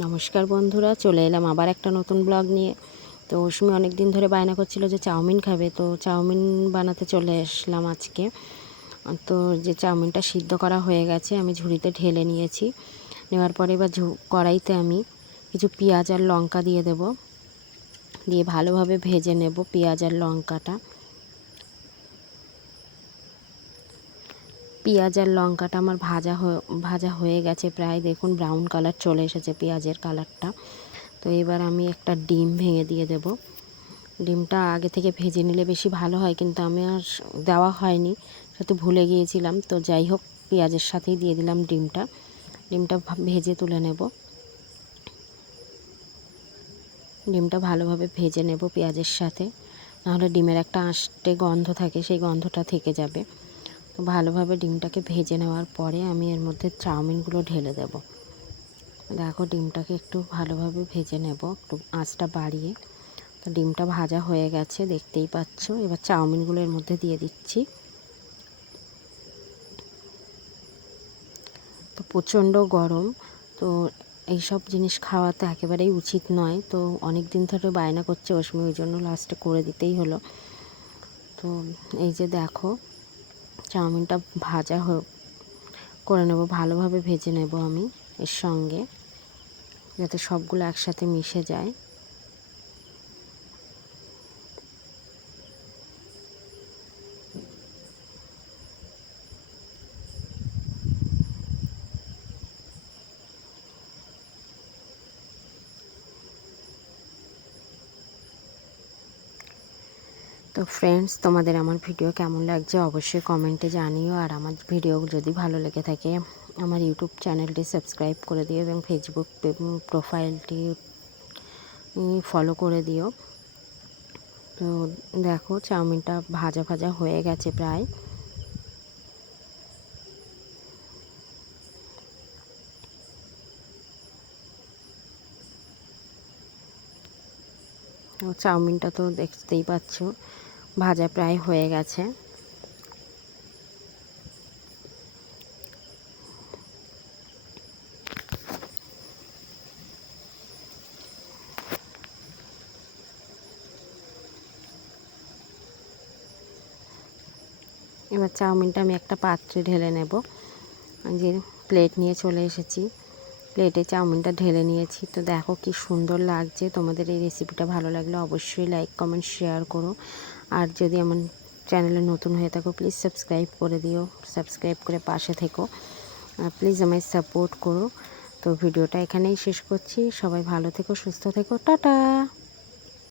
নমস্কার বন্ধুরা, চলে এলাম আবার একটা নতুন ব্লগ নিয়ে। তো অসমি অনেক দিন ধরে বায়না করছিল যে চাউমিন খাবে, তো চাউমিন বানাতে চলে আসলাম আজকে। তো যে চাউমিনটা সিদ্ধ করা হয়ে গেছে, আমি ঝুড়িতে ঢেলে নিয়েছি। নেওয়ার পরে এবার কড়াইতে আমি কিছু পেঁয়াজ আর লঙ্কা দিয়ে দেব। দিয়ে ভালোভাবে ভেজে নেব পেঁয়াজ আর লঙ্কাটা। পেঁয়াজ আর লঙ্কাটা আমার ভাজা ভাজা হয়ে গেছে প্রায়। দেখুন ব্রাউন কালার চলে এসেছে পেঁয়াজের কালারটা তো এবার আমি একটা ডিম ভেঙে দিয়ে দেব। ডিমটা আগে থেকে ভেজে নিলে বেশি ভালো হয়, কিন্তু আমি আর দেওয়া হয়নি সাথে ভুলে গিয়েছিলাম। তো যাই হোক, পেঁয়াজের সাথেই দিয়ে দিলাম ডিমটা। ডিমটা ভেজে তুলে নেব। ডিমটা ভালোভাবে ভেজে নেব পেঁয়াজের সাথে। নাহলে ডিমের একটা আষ্টে গন্ধ থাকে, সেই গন্ধটা থেকে যাবে। তো ভালোভাবে ডিমটাকে ভেজে নেওয়ার পরে আমি এর মধ্যে চাউমিনগুলো ঢেলে দেব। দেখো ডিমটাকে একটু ভালোভাবে ভেজে নেব, একটু আঁচটা বাড়িয়ে। তো ডিমটা ভাজা হয়ে গেছে, দেখতেই পাচ্ছ। এবার চাউমিনগুলো এর মধ্যে দিয়ে দিচ্ছি। তো প্রচণ্ড গরম, তো এইসব জিনিস খাওয়া তো একেবারেই উচিত নয়। তো অনেক দিন ধরে বায়না করছে অসমি ওই জন্য লাস্টে করে দিতেই হলো। তো এই যে দেখো চাউমিনটা ভাজা করে নেব, ভালোভাবে ভেজে নেব আমি এর সঙ্গে, যাতে সবগুলো একসাথে মিশে যায়। তো ফ্রেন্ডস তোমাদের আমার ভিডিও কেমন লাগছে অবশ্যই কমেন্টে জানিও। আর আমার ভিডিও যদি ভালো লেগে থাকে, আমার ইউটিউব চ্যানেলটি সাবস্ক্রাইব করে দিও এবং ফেসবুক প্রোফাইলটি ফলো করে দিও। তো দেখো, চাউমিনটা ভাজা ভাজা হয়ে গেছে প্রায়। চাউমিনটা তো দেখতেই পাচ্ছ। ভাজা প্রায় হয়ে গেছে। এবার চাউমিনটা আমি একটা পাত্রে ঢেলে নেব। যে প্লেট নিয়ে চলে এসেছি। প্লেটে চাউমিনটা ঢেলে নিয়েছি। তো দেখো কি সুন্দর লাগছে। তোমাদের এই রেসিপিটা ভালো লাগলে অবশ্যই লাইক কমেন্ট শেয়ার করো। আর যদি আমার চ্যানেলে নতুন হয়ে থাকো প্লিজ সাবস্ক্রাইব করে দিও সাবস্ক্রাইব করে পাশে থেকো। প্লিজ আমায় সাপোর্ট করো। তো ভিডিওটা এখানেই শেষ করছি। সবাই ভালো থেকো, সুস্থ থেকো। টাটা!